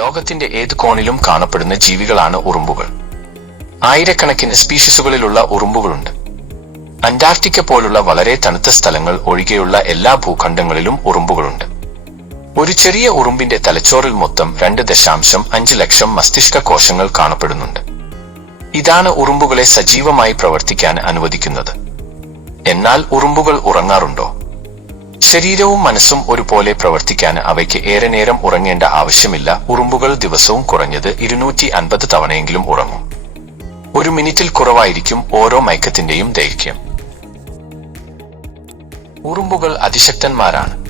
ലോകത്തിന്റെ ഏത് കോണിലും കാണപ്പെടുന്ന ജീവികളാണ് ഉറുമ്പുകൾ. ആയിരക്കണക്കിന് സ്പീഷീസുകളിലുള്ള ഉറുമ്പുകളുണ്ട്. അന്റാർട്ടിക്ക പോലുള്ള വളരെ തണുത്ത സ്ഥലങ്ങൾ ഒഴികെയുള്ള എല്ലാ ഭൂഖണ്ഡങ്ങളിലും ഉറുമ്പുകളുണ്ട്. ഒരു ചെറിയ ഉറുമ്പിന്റെ തലച്ചോറിൽ മൊത്തം രണ്ട് ദശാംശം അഞ്ച് ലക്ഷം മസ്തിഷ്ക കോശങ്ങൾ കാണപ്പെടുന്നുണ്ട്. ഇതാണ് ഉറുമ്പുകളെ സജീവമായി പ്രവർത്തിക്കാൻ അനുവദിക്കുന്നത്. എന്നാൽ ഉറുമ്പുകൾ ഉറങ്ങാറുണ്ടോ? ശരീരവും മനസ്സും ഒരുപോലെ പ്രവർത്തിക്കാൻ അവയ്ക്ക് ഏറെ നേരം ഉറങ്ങേണ്ട ആവശ്യമില്ല. ഉറുമ്പുകൾ ദിവസവും കുറഞ്ഞത് ഇരുന്നൂറ്റി അൻപത് തവണയെങ്കിലും ഉറങ്ങും. ഒരു മിനിറ്റിൽ കുറവായിരിക്കും ഓരോ മയക്കത്തിന്റെയും ദൈർഘ്യം. ഉറുമ്പുകൾ അതിശക്തന്മാരാണ്.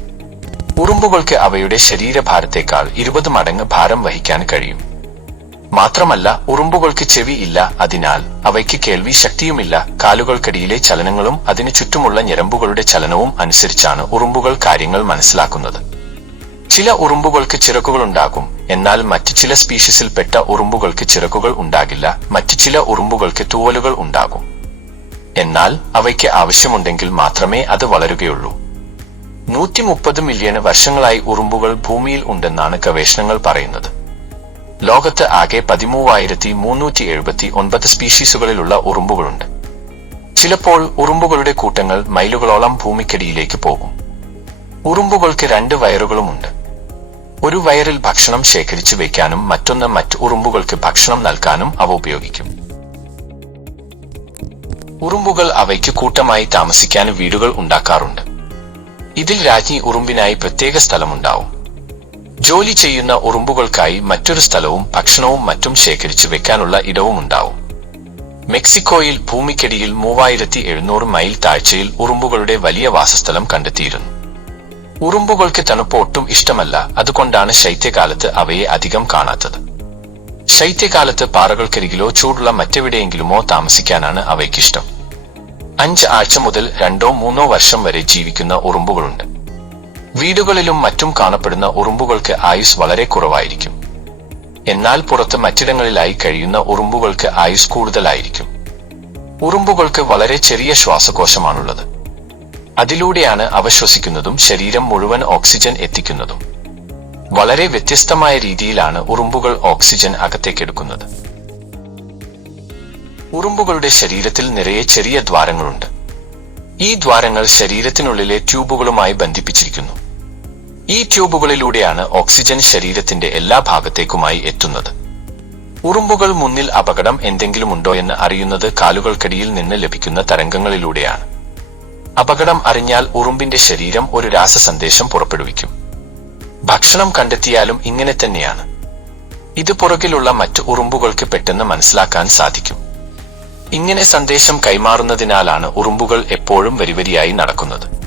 ഉറുമ്പുകൾക്ക് അവയുടെ ശരീരഭാരത്തേക്കാൾ ഇരുപത് മടങ്ങ് ഭാരം വഹിക്കാൻ കഴിയും. മാത്രമല്ല ഉറുമ്പുകൾക്ക് ചെവി ഇല്ല അതിനാൽ അവയ്ക്ക് കേൾവി ശക്തിയുമില്ല. കാലുകൾക്കടിയിലെ ചലനങ്ങളും അതിനു ചുറ്റുമുള്ള ഞരമ്പുകളുടെ ചലനവും അനുസരിച്ചാണ് ഉറുമ്പുകൾ കാര്യങ്ങൾ മനസ്സിലാക്കുന്നത്. ചില ഉറുമ്പുകൾക്ക് ചിറകുകളുണ്ടാകും എന്നാൽ മറ്റു ചില സ്പീഷീസിൽപ്പെട്ട ഉറുമ്പുകൾക്ക് ചിറകുകൾ ഉണ്ടാകില്ല മറ്റ് ചില ഉറുമ്പുകൾക്ക് തൂവലുകൾ ഉണ്ടാകും. എന്നാൽ അവയ്ക്ക് ആവശ്യമുണ്ടെങ്കിൽ മാത്രമേ അത് വളരുകയുള്ളൂ. നൂറ്റി മുപ്പത് മില്യൺ വർഷങ്ങളായി ഉറുമ്പുകൾ ഭൂമിയിൽ ഉണ്ടെന്നാണ് ഗവേഷണങ്ങൾ പറയുന്നത്. ലോകത്ത് ആകെ പതിമൂവായിരത്തി മുന്നൂറ്റി എഴുപത്തി ഒൻപത് സ്പീഷീസുകളിലുള്ള ഉറുമ്പുകളുണ്ട്. ചിലപ്പോൾ ഉറുമ്പുകളുടെ കൂട്ടങ്ങൾ മൈലുകളോളം ഭൂമിക്കടിയിലേക്ക് പോകും. ഉറുമ്പുകൾക്ക് രണ്ട് വയറുകളുമുണ്ട്. ഒരു വയറിൽ ഭക്ഷണം ശേഖരിച്ചു വയ്ക്കാനും മറ്റൊന്ന് മറ്റ് ഉറുമ്പുകൾക്ക് ഭക്ഷണം നൽകാനും അവ ഉപയോഗിക്കും. ഉറുമ്പുകൾ അവയ്ക്ക് കൂട്ടമായി താമസിക്കാൻ വീടുകൾ ഉണ്ടാക്കാറുണ്ട്. ഇതിൽ രാജ്ഞി ഉറുമ്പിനായി പ്രത്യേക സ്ഥലമുണ്ടാവും. ജോലി ചെയ്യുന്ന ഉറുമ്പുകൾക്കായി മറ്റൊരു സ്ഥലവും ഭക്ഷണവും മറ്റും ശേഖരിച്ചു വെക്കാനുള്ള ഇടവും ഉണ്ടാവും. മെക്സിക്കോയിൽ ഭൂമിക്കടിയിൽ മൂവായിരത്തി എഴുന്നൂറ് മൈൽ താഴ്ചയിൽ ഉറുമ്പുകളുടെ വലിയ വാസസ്ഥലം കണ്ടെത്തിയിരുന്നു. ഉറുമ്പുകൾക്ക് തണുപ്പ് ഒട്ടും ഇഷ്ടമല്ല അതുകൊണ്ടാണ് ശൈത്യകാലത്ത് അവയെ അധികം കാണാത്തത്. ശൈത്യകാലത്ത് പാറകൾക്കരികിലോ ചൂടുള്ള മറ്റെവിടെയെങ്കിലുമോ താമസിക്കാനാണ് അവയ്ക്കിഷ്ടം. അഞ്ച് ആഴ്ച മുതൽ രണ്ടോ മൂന്നോ വർഷം വരെ ജീവിക്കുന്ന ഉറുമ്പുകളുണ്ട്. വീടുകളിലും മറ്റും കാണപ്പെടുന്ന ഉറുമ്പുകൾക്ക് ആയുസ് വളരെ കുറവായിരിക്കും. എന്നാൽ പുറത്ത് മറ്റിടങ്ങളിലായി കഴിയുന്ന ഉറുമ്പുകൾക്ക് ആയുസ് കൂടുതലായിരിക്കും. ഉറുമ്പുകൾക്ക് വളരെ ചെറിയ ശ്വാസകോശമാണുള്ളത്. അതിലൂടെയാണ് അവ ശ്വസിക്കുന്നതും ശരീരം മുഴുവൻ ഓക്സിജൻ എത്തിക്കുന്നതും. വളരെ വ്യത്യസ്തമായ രീതിയിലാണ് ഉറുമ്പുകൾ ഓക്സിജൻ അകത്തേക്കെടുക്കുന്നത് ഉറുമ്പുകളുടെ ശരീരത്തിൽ നിറയെ ചെറിയ ദ്വാരങ്ങളുണ്ട്. ഈ ദ്വാരങ്ങൾ ശരീരത്തിനുള്ളിലെ ട്യൂബുകളുമായി ബന്ധിപ്പിച്ചിരിക്കുന്നു. ഈ ട്യൂബുകളിലൂടെയാണ് ഓക്സിജൻ ശരീരത്തിന്റെ എല്ലാ ഭാഗത്തേക്കുമായി എത്തുന്നത്. ഉറുമ്പുകൾ മുന്നിൽ അപകടം എന്തെങ്കിലും ഉണ്ടോ എന്ന് അറിയുന്നത് കാലുകൾക്കടിയിൽ നിന്ന് ലഭിക്കുന്ന തരംഗങ്ങളിലൂടെയാണ്. അപകടം അറിഞ്ഞാൽ ഉറുമ്പിന്റെ ശരീരം ഒരു രാസസന്ദേശം പുറപ്പെടുവിക്കും. ഭക്ഷണം കണ്ടെത്തിയാലും ഇങ്ങനെ തന്നെയാണ്. ഇത് പുറകിലുള്ള മറ്റു ഉറുമ്പുകൾക്ക് പെട്ടെന്ന് മനസ്സിലാക്കാൻ സാധിക്കും. ഇങ്ങനെ സന്ദേശം കൈമാറുന്നതിനാലാണ് ഉറുമ്പുകൾ എപ്പോഴും വരിവരിയായി നടക്കുന്നത്.